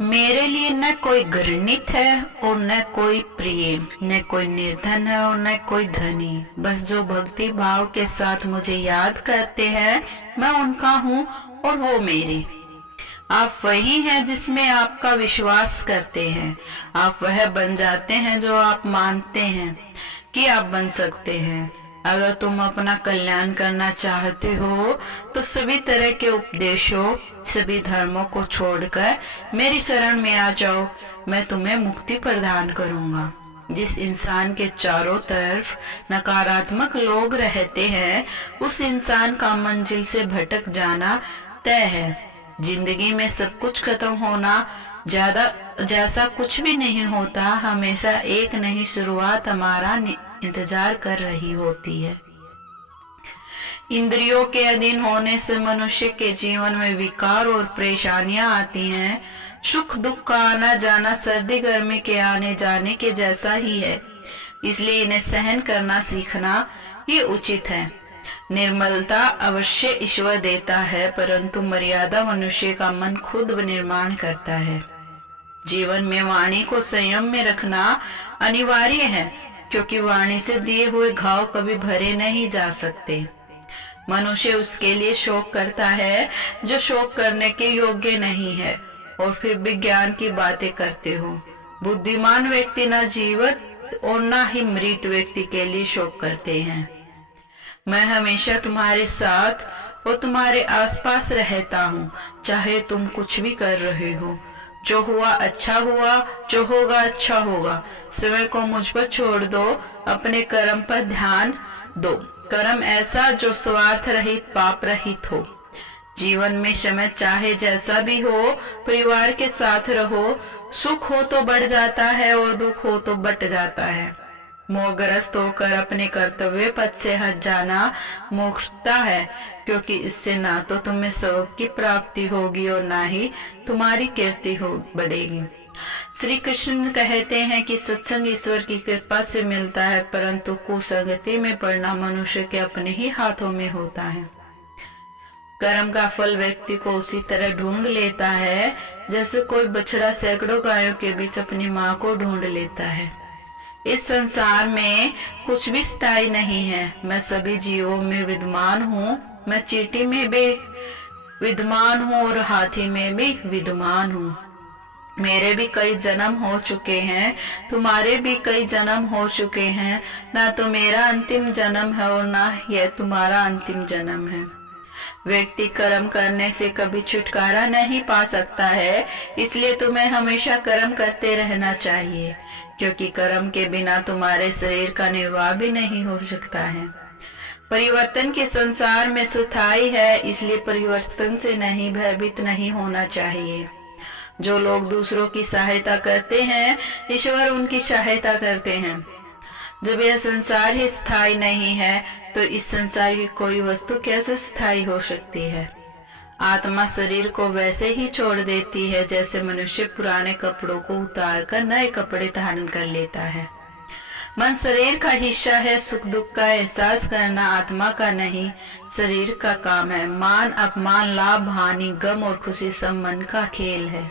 मेरे लिए न कोई घृणित है और न कोई प्रिय, न कोई निर्धन है और न कोई धनी। बस जो भक्ति भाव के साथ मुझे याद करते हैं, मैं उनका हूँ और वो मेरे। आप वही हैं जिसमें आपका विश्वास करते हैं। आप वह बन जाते हैं जो आप मानते हैं कि आप बन सकते हैं। अगर तुम अपना कल्याण करना चाहते हो तो सभी तरह के उपदेशों, सभी धर्मों को छोड़कर मेरी शरण में आ जाओ। मैं तुम्हें मुक्ति प्रदान करूंगा। जिस इंसान के चारों तरफ नकारात्मक लोग रहते हैं, उस इंसान का मंजिल से भटक जाना तय है। जिंदगी में सब कुछ खत्म होना ज्यादा जैसा कुछ भी नहीं होता। हमेशा एक नई शुरुआत हमारा इंतजार कर रही होती है। इंद्रियों के अधीन होने से मनुष्य के जीवन में विकार और परेशानियां आती हैं। सुख दुख का आना जाना सर्दी गर्मी के आने जाने के जैसा ही है, इसलिए इन्हें सहन करना सीखना ये उचित है। निर्मलता अवश्य ईश्वर देता है, परंतु मर्यादा मनुष्य का मन खुद निर्माण करता है। जीवन में वाणी को संयम में रखना अनिवार्य है, क्योंकि वाणी से दिए हुए घाव कभी भरे नहीं जा सकते। मनुष्य उसके लिए शोक करता है जो शोक करने के योग्य नहीं है, और फिर भी ज्ञान की बातें करते हो। बुद्धिमान व्यक्ति न जीवित और न ही मृत व्यक्ति के लिए शोक करते हैं। मैं हमेशा तुम्हारे साथ और तुम्हारे आसपास रहता हूँ, चाहे तुम कुछ भी कर रहे हो। जो हुआ अच्छा हुआ, जो होगा अच्छा होगा। समय को मुझ पर छोड़ दो, अपने कर्म पर ध्यान दो। कर्म ऐसा जो स्वार्थ रहित पाप रहित हो। जीवन में समय चाहे जैसा भी हो, परिवार के साथ रहो। सुख हो तो बढ़ जाता है और दुख हो तो बट जाता है। मोहग्रस्त होकर अपने कर्तव्य पथ से हट जाना मूर्खता है, क्योंकि इससे ना तो तुम्हें स्वर्ग की प्राप्ति होगी और ना ही तुम्हारी कीर्ति हो बढ़ेगी। श्री कृष्ण कहते हैं कि सत्संग ईश्वर की कृपा से मिलता है, परंतु कुसंगति में पड़ना मनुष्य के अपने ही हाथों में होता है। कर्म का फल व्यक्ति को उसी तरह ढूंढ लेता है जैसे कोई बछड़ा सैकड़ों गायों के बीच अपनी माँ को ढूंढ लेता है। इस संसार में कुछ भी स्थायी नहीं है। मैं सभी जीवों में विद्यमान हूँ। मैं चींटी में भी विद्यमान हूँ और हाथी में भी विद्यमान हूँ। मेरे भी कई जन्म हो चुके हैं, तुम्हारे भी कई जन्म हो चुके हैं। ना तो मेरा अंतिम जन्म है और ना यह तुम्हारा अंतिम जन्म है। व्यक्ति कर्म करने से कभी छुटकारा नहीं पा सकता है, इसलिए तुम्हें हमेशा कर्म करते रहना चाहिए, क्योंकि कर्म के बिना तुम्हारे शरीर का निर्वाह भी नहीं हो सकता है। परिवर्तन के संसार में स्थायी है, इसलिए परिवर्तन से नहीं भयभीत नहीं होना चाहिए। जो लोग दूसरों की सहायता करते हैं, ईश्वर उनकी सहायता करते हैं। जब यह संसार ही स्थायी नहीं है, तो इस संसार की कोई वस्तु कैसे स्थायी हो सकती है। आत्मा शरीर को वैसे ही छोड़ देती है जैसे मनुष्य पुराने कपड़ों को उतारकर नए कपड़े धारण कर लेता है। मन शरीर का हिस्सा है। सुख दुख का एहसास करना आत्मा का नहीं, शरीर का काम है। मान अपमान, लाभ हानि, गम और खुशी सब मन का खेल है।